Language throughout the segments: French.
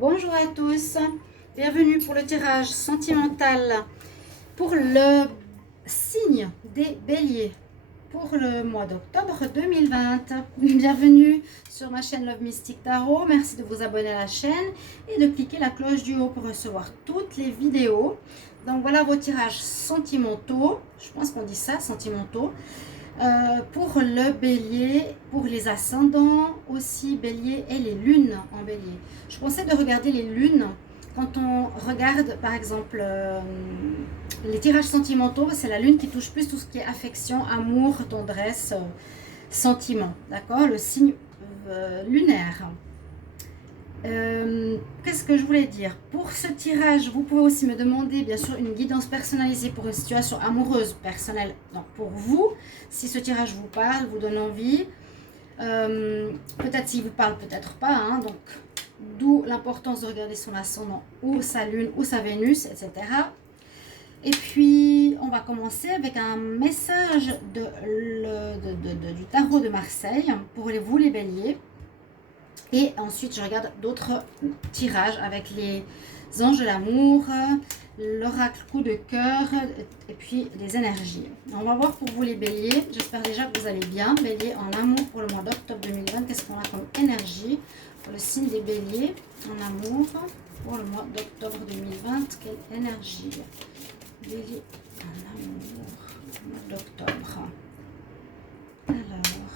Bonjour à tous, bienvenue pour le tirage sentimental pour le signe des béliers pour le mois d'octobre 2020. Bienvenue sur ma chaîne Love Mystic Tarot, merci de vous abonner à la chaîne et de cliquer la cloche du haut pour recevoir toutes les vidéos. Donc voilà vos tirages sentimentaux, je pense qu'on dit ça, sentimentaux. Pour le bélier, pour les ascendants aussi bélier et les lunes en bélier. Je conseille de regarder les lunes quand on regarde par exemple les tirages sentimentaux. C'est la lune qui touche plus tout ce qui est affection, amour, tendresse, sentiment, d'accord, le signe lunaire. Qu'est-ce que je voulais dire? Pour ce tirage, vous pouvez aussi me demander bien sûr une guidance personnalisée pour une situation amoureuse personnelle. Donc pour vous, si ce tirage vous parle, vous donne envie, peut-être s'il vous parle, peut-être pas, hein, donc d'où l'importance de regarder son ascendant ou sa lune ou sa Vénus, etc. Et puis on va commencer avec un message du tarot de Marseille pour vous les béliers. Et ensuite, je regarde d'autres tirages avec les anges de l'amour, l'oracle coup de cœur et puis les énergies. On va voir pour vous les béliers. J'espère déjà que vous allez bien. Bélier en amour pour le mois d'octobre 2020. Qu'est-ce qu'on a comme énergie pour le signe des béliers en amour pour le mois d'octobre 2020? Quelle énergie? Bélier en amour au mois d'octobre. Alors,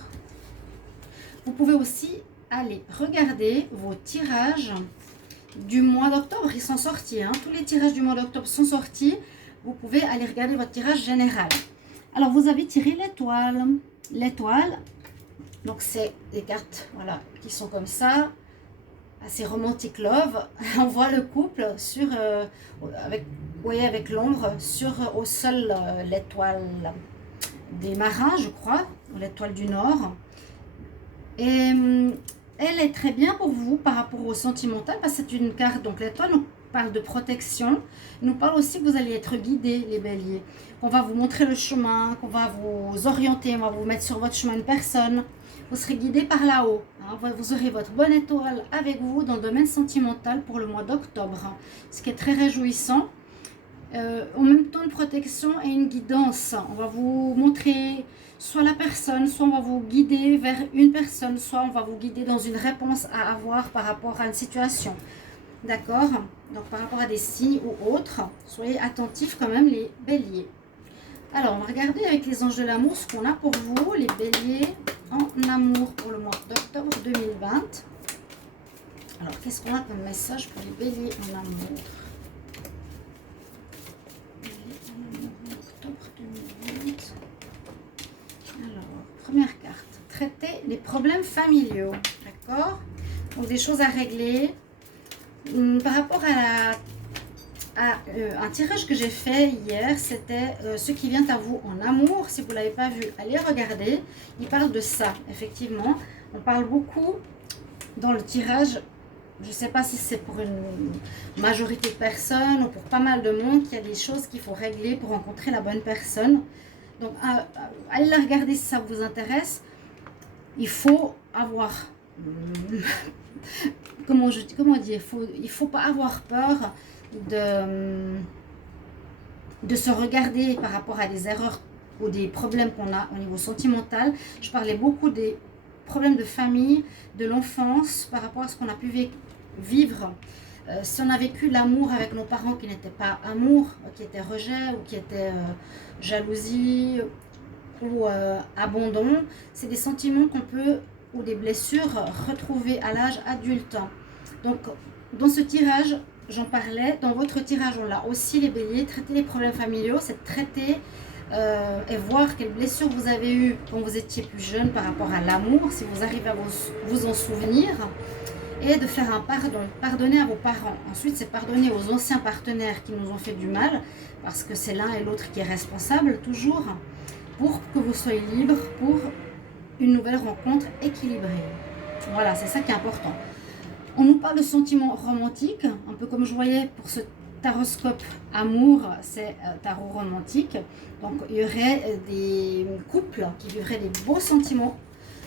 vous pouvez aussi allez regarder vos tirages du mois d'octobre. Ils sont sortis, hein. Tous les tirages du mois d'octobre sont sortis. Vous pouvez aller regarder votre tirage général. Alors vous avez tiré l'étoile. L'étoile, donc c'est des cartes, voilà, qui sont comme ça, assez romantique love. On voit le couple sur avec, vous voyez, avec l'ombre sur au sol, l'étoile des marins, je crois, l'étoile du Nord. Et elle est très bien pour vous par rapport au sentimental, parce que c'est une carte, donc l'étoile nous parle de protection, nous parle aussi que vous allez être guidés, les béliers, qu'on va vous montrer le chemin, qu'on va vous orienter, on va vous mettre sur votre chemin une personne, vous serez guidés par là-haut, hein. Vous aurez votre bonne étoile avec vous dans le domaine sentimental pour le mois d'octobre, hein, ce qui est très réjouissant. En même temps une protection et une guidance. On va vous montrer soit la personne, soit on va vous guider vers une personne, soit on va vous guider dans une réponse à avoir par rapport à une situation. D'accord? Donc par rapport à des signes ou autres, soyez attentifs quand même les béliers. Alors on va regarder avec les anges de l'amour ce qu'on a pour vous, les béliers en amour pour le mois d'octobre 2020. Alors qu'est-ce qu'on a comme message pour les béliers en amour? Première carte, traiter les problèmes familiaux, d'accord? Donc des choses à régler. Par rapport à un tirage que j'ai fait hier, c'était ce qui vient à vous en amour. Si vous ne l'avez pas vu, allez regarder. Il parle de ça, effectivement. On parle beaucoup dans le tirage. Je ne sais pas si c'est pour une majorité de personnes ou pour pas mal de monde qu'il y a des choses qu'il faut régler pour rencontrer la bonne personne. Donc, allez la regarder si ça vous intéresse. Il faut avoir... comment dire, il faut pas avoir peur de se regarder par rapport à des erreurs ou des problèmes qu'on a au niveau sentimental. Je parlais beaucoup des problèmes de famille, de l'enfance, par rapport à ce qu'on a pu vivre. Si on a vécu l'amour avec nos parents qui n'était pas amour, qui était rejet ou qui était jalousie ou abandon, c'est des sentiments qu'on peut, ou des blessures, retrouver à l'âge adulte. Donc dans ce tirage, j'en parlais, dans votre tirage on l'a aussi, les béliers. Traiter les problèmes familiaux, c'est traiter et voir quelles blessures vous avez eues quand vous étiez plus jeune par rapport à l'amour, si vous arrivez à vous en souvenir. Et de faire un pardon, pardonner à vos parents. Ensuite, c'est pardonner aux anciens partenaires qui nous ont fait du mal, parce que c'est l'un et l'autre qui est responsable, toujours, pour que vous soyez libre pour une nouvelle rencontre équilibrée. Voilà, c'est ça qui est important. On nous parle de sentiments romantiques, un peu comme je voyais pour ce taroscope amour, c'est tarot romantique. Donc, il y aurait des couples qui vivraient des beaux sentiments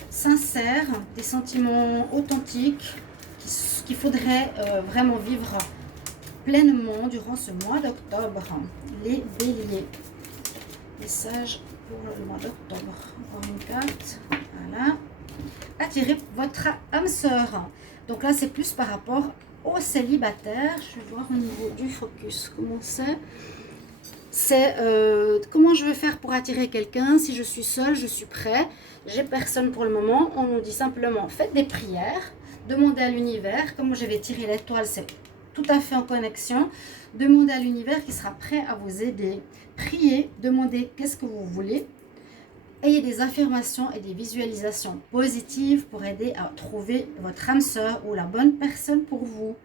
sincères, des sentiments authentiques, qui qu'il faudrait vraiment vivre pleinement durant ce mois d'octobre. Les béliers. Message pour le mois d'octobre. Encore une carte. Voilà. Attirez votre âme sœur. Donc là, c'est plus par rapport aux célibataires. Je vais voir au niveau du focus. Comment c'est? C'est comment je vais faire pour attirer quelqu'un. Si je suis seule, je suis prêt. J'ai personne pour le moment. On nous dit simplement, faites des prières. Demandez à l'univers. Comme je vais tirer l'étoile, c'est tout à fait en connexion. Demandez à l'univers qui sera prêt à vous aider. Priez, demandez qu'est-ce que vous voulez. Ayez des affirmations et des visualisations positives pour aider à trouver votre âme sœur ou la bonne personne pour vous.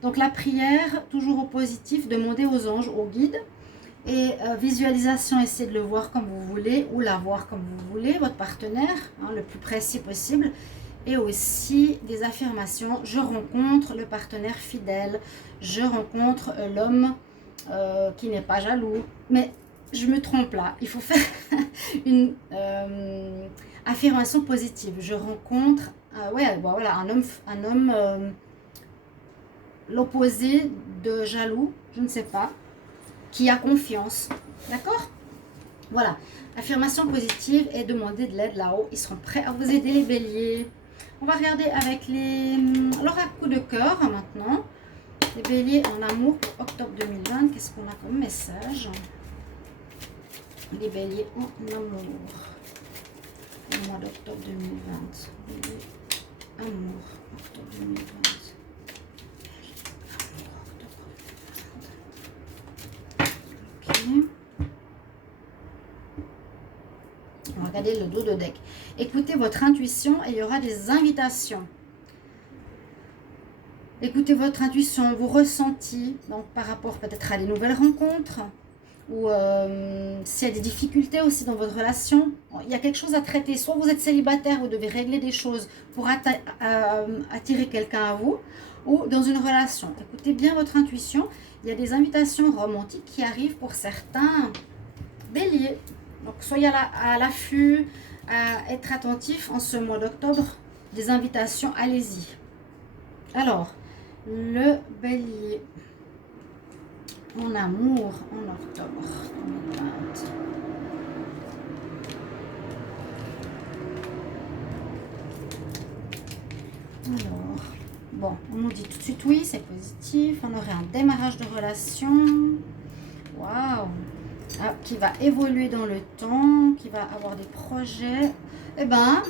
Donc la prière, toujours au positif, demandez aux anges, aux guides. Et visualisation, essayez de le voir comme vous voulez ou la voir comme vous voulez, votre partenaire, le plus précis possible. Et aussi des affirmations, je rencontre le partenaire fidèle, je rencontre l'homme qui n'est pas jaloux. Mais je me trompe là, il faut faire une affirmation positive. Je rencontre voilà, un homme l'opposé de jaloux, je ne sais pas, qui a confiance. D'accord? Voilà, affirmation positive et demandez de l'aide là-haut. Ils seront prêts à vous aider, les béliers. On va regarder avec l'oracle coup de cœur maintenant. Les béliers en amour pour octobre 2020. Qu'est-ce qu'on a comme message? Les béliers en amour. Au mois d'octobre 2020. Béliers, amour, octobre 2020. Ok. On va regarder le dos de deck. Écoutez votre intuition et il y aura des invitations. Écoutez votre intuition, vos ressentis, donc par rapport peut-être à des nouvelles rencontres, ou s'il y a des difficultés aussi dans votre relation, il y a quelque chose à traiter. Soit vous êtes célibataire, vous devez régler des choses pour attirer quelqu'un à vous, ou dans une relation. Écoutez bien votre intuition. Il y a des invitations romantiques qui arrivent pour certains béliers. Donc soyez à l'affût, à être attentif en ce mois d'octobre. Des invitations, allez-y. Alors, le bélier en amour en octobre 2020. Alors, bon, on nous dit tout de suite oui, c'est positif. On aurait un démarrage de relation. Waouh! Qui va évoluer dans le temps, qui va avoir des projets. Eh ben,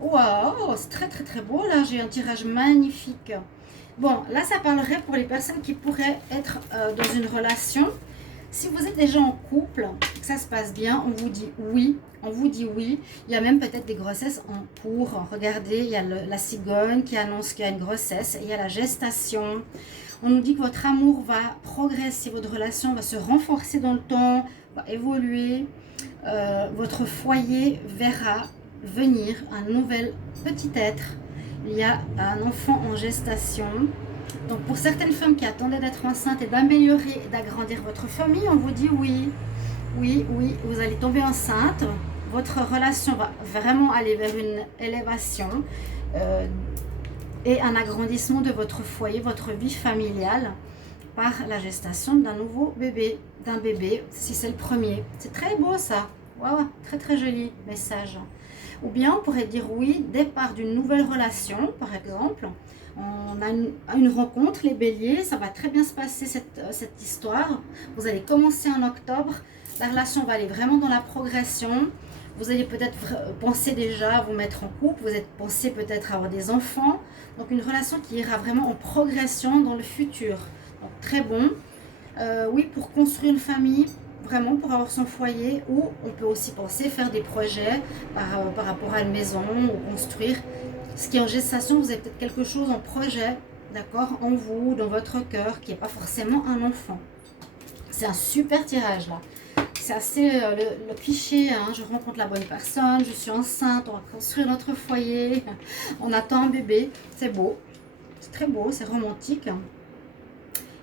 waouh, c'est très très très beau. Là, j'ai un tirage magnifique. Bon, là, ça parlerait pour les personnes qui pourraient être dans une relation. Si vous êtes déjà en couple, que ça se passe bien, on vous dit oui. On vous dit oui. Il y a même peut-être des grossesses en cours. Regardez, il y a la cigogne qui annonce qu'il y a une grossesse. Il y a la gestation. On nous dit que votre amour va progresser, votre relation va se renforcer dans le temps, va évoluer. Votre foyer verra venir un nouvel petit être. Il y a un enfant en gestation. Donc pour certaines femmes qui attendaient d'être enceintes et d'améliorer et d'agrandir votre famille, on vous dit oui. Oui, oui, vous allez tomber enceinte. Votre relation va vraiment aller vers une élévation et un agrandissement de votre foyer, votre vie familiale par la gestation d'un nouveau bébé, si c'est le premier. C'est très beau ça. Waouh, très très joli message. Ou bien on pourrait dire oui, départ d'une nouvelle relation, par exemple. On a une rencontre, les béliers, ça va très bien se passer cette histoire. Vous allez commencer en octobre, la relation va aller vraiment dans la progression. Vous allez peut-être penser déjà à vous mettre en couple, vous pensez peut-être à avoir des enfants. Donc une relation qui ira vraiment en progression dans le futur. Donc très bon. Oui, pour construire une famille, vraiment pour avoir son foyer, ou on peut aussi penser faire des projets par rapport à une maison ou construire. Ce qui est en gestation, vous avez peut-être quelque chose en projet, d'accord, en vous, dans votre cœur, qui n'est pas forcément un enfant. C'est un super tirage là. C'est assez le cliché, hein, je rencontre la bonne personne, je suis enceinte, on va construire notre foyer, on attend un bébé, c'est beau, c'est très beau, c'est romantique.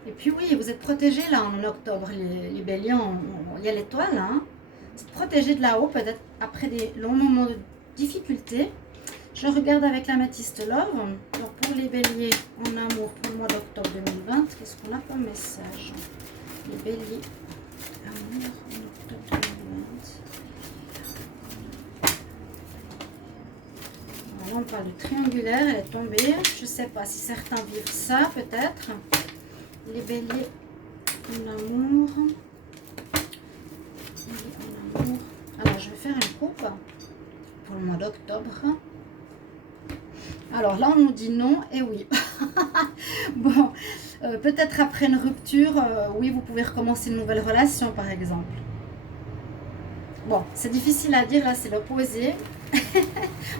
Et puis oui, vous êtes protégés là en octobre, les béliers, il y a l'étoile, hein. Vous êtes protégés de là-haut, peut-être après des longs moments de difficulté. Je regarde avec l'améthyste Love. Alors pour les béliers en amour pour le mois d'octobre 2020, qu'est-ce qu'on a comme message? Les béliers, amour en octobre 2020. Alors là, on parle de triangulaire, elle est tombée. Je ne sais pas si certains vivent ça, peut-être. Les béliers en amour. Alors, je vais faire une coupe pour le mois d'octobre. Alors là, on nous dit non et oui. Bon, peut-être après une rupture, oui, vous pouvez recommencer une nouvelle relation, par exemple. Bon, c'est difficile à dire, là, c'est l'opposé.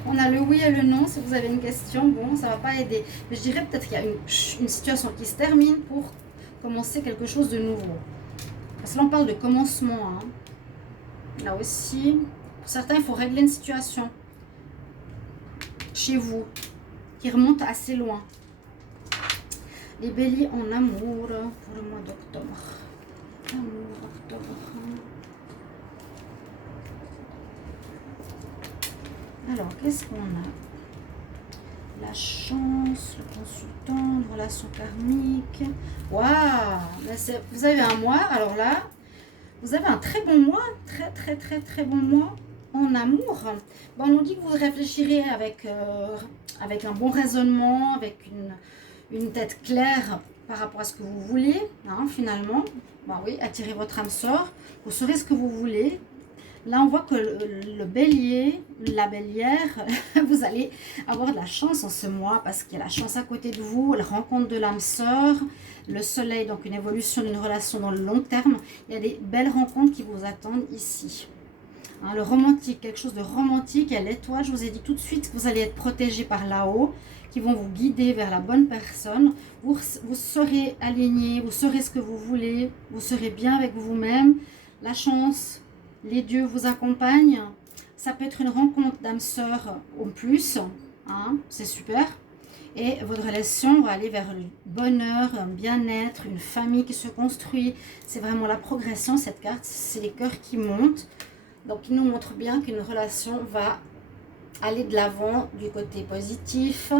On a le oui et le non. Si vous avez une question, bon, ça ne va pas aider. Mais je dirais peut-être qu'il y a une situation qui se termine pour commencer quelque chose de nouveau. Parce que là, on parle de commencement. Hein. Là aussi, pour certains, il faut régler une situation chez vous qui remonte assez loin. Les béliers en amour pour le mois d'octobre. Amour, octobre. Alors, qu'est-ce qu'on a? La chance, le consultant, une relation karmique. Waouh! Vous avez un mois, alors là, vous avez un très bon mois, très bon mois en amour. Bon, on nous dit que vous réfléchirez avec un bon raisonnement, avec une tête claire par rapport à ce que vous voulez, hein, finalement. Bon, oui, attirez votre âme sœur, vous saurez ce que vous voulez. Là, on voit que le bélier, la bélière, vous allez avoir de la chance en ce mois parce qu'il y a la chance à côté de vous, la rencontre de l'âme sœur, le soleil, donc une évolution d'une relation dans le long terme. Il y a des belles rencontres qui vous attendent ici. Hein, le romantique, quelque chose de romantique, il y a l'étoile. Je vous ai dit tout de suite que vous allez être protégé par là-haut, qui vont vous guider vers la bonne personne. Vous serez aligné, vous saurez ce que vous voulez, vous serez bien avec vous-même. La chance... Les dieux vous accompagnent. Ça peut être une rencontre d'âme sœur en plus. Hein, c'est super. Et votre relation va aller vers le bonheur, un bien-être, une famille qui se construit. C'est vraiment la progression, cette carte. C'est les cœurs qui montent. Donc, il nous montre bien qu'une relation va aller de l'avant du côté positif,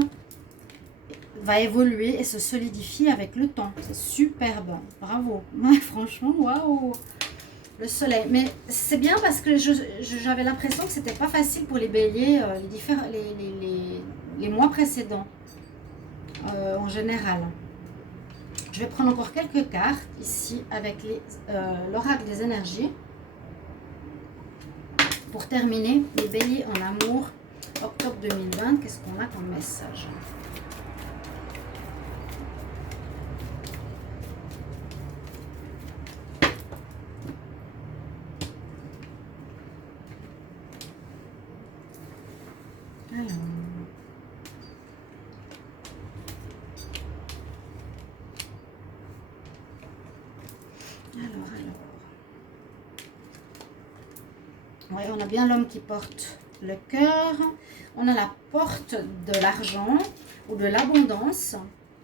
va évoluer et se solidifier avec le temps. C'est superbe. Bravo. Ouais, franchement, waouh. Le soleil, mais c'est bien parce que j'avais l'impression que c'était pas facile pour les béliers les mois précédents en général. Je vais prendre encore quelques cartes ici avec l'oracle des énergies pour terminer les béliers en amour octobre 2020. Qu'est-ce qu'on a comme message? Oui, on a bien l'homme qui porte le cœur. On a la porte de l'argent ou de l'abondance.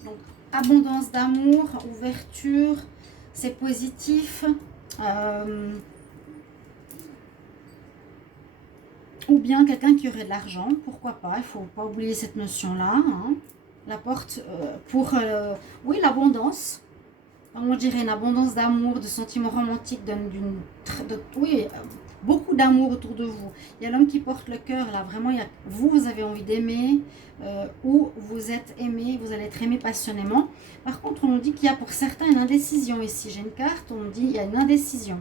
Donc, abondance d'amour, ouverture, c'est positif. Ou bien quelqu'un qui aurait de l'argent, pourquoi pas, il ne faut pas oublier cette notion-là. Hein. La porte pour, oui, l'abondance. On dirait une abondance d'amour, de sentiments romantiques, oui, beaucoup d'amour autour de vous. Il y a l'homme qui porte le cœur, là, vraiment, vous avez envie d'aimer, ou vous êtes aimé, vous allez être aimé passionnément. Par contre, on nous dit qu'il y a pour certains une indécision ici. J'ai une carte, on nous dit qu'il y a une indécision.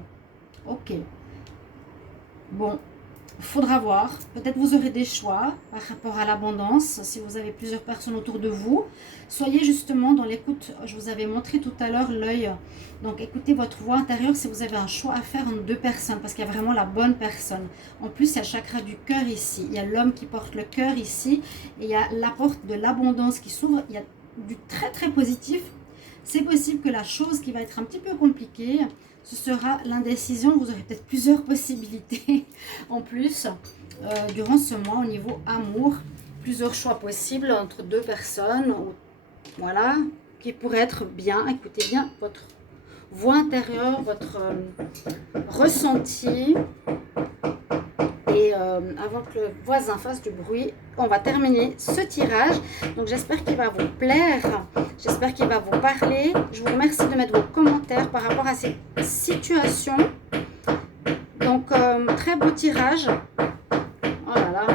Ok. Bon. Il faudra voir, peut-être vous aurez des choix par rapport à l'abondance, si vous avez plusieurs personnes autour de vous. Soyez justement dans l'écoute, je vous avais montré tout à l'heure l'œil, donc écoutez votre voix intérieure si vous avez un choix à faire entre deux personnes, parce qu'il y a vraiment la bonne personne. En plus, il y a le chakra du cœur ici, il y a l'homme qui porte le cœur ici, et il y a la porte de l'abondance qui s'ouvre, il y a du très positif. C'est possible que la chose qui va être un petit peu compliquée, ce sera l'indécision. Vous aurez peut-être plusieurs possibilités en plus durant ce mois au niveau amour. Plusieurs choix possibles entre deux personnes. Voilà, qui pourraient être bien. Écoutez bien votre voix intérieure, votre ressenti. Et et avant que le voisin fasse du bruit, on va terminer ce tirage. Donc j'espère qu'il va vous plaire, j'espère qu'il va vous parler. Je vous remercie de mettre vos commentaires par rapport à ces situations. Donc très beau tirage. Oh là là.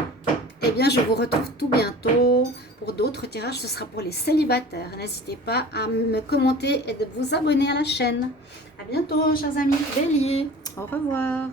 Eh bien je vous retrouve tout bientôt pour d'autres tirages. Ce sera pour les célibataires. N'hésitez pas à me commenter et de vous abonner à la chaîne. À bientôt chers amis Bélier. Au revoir.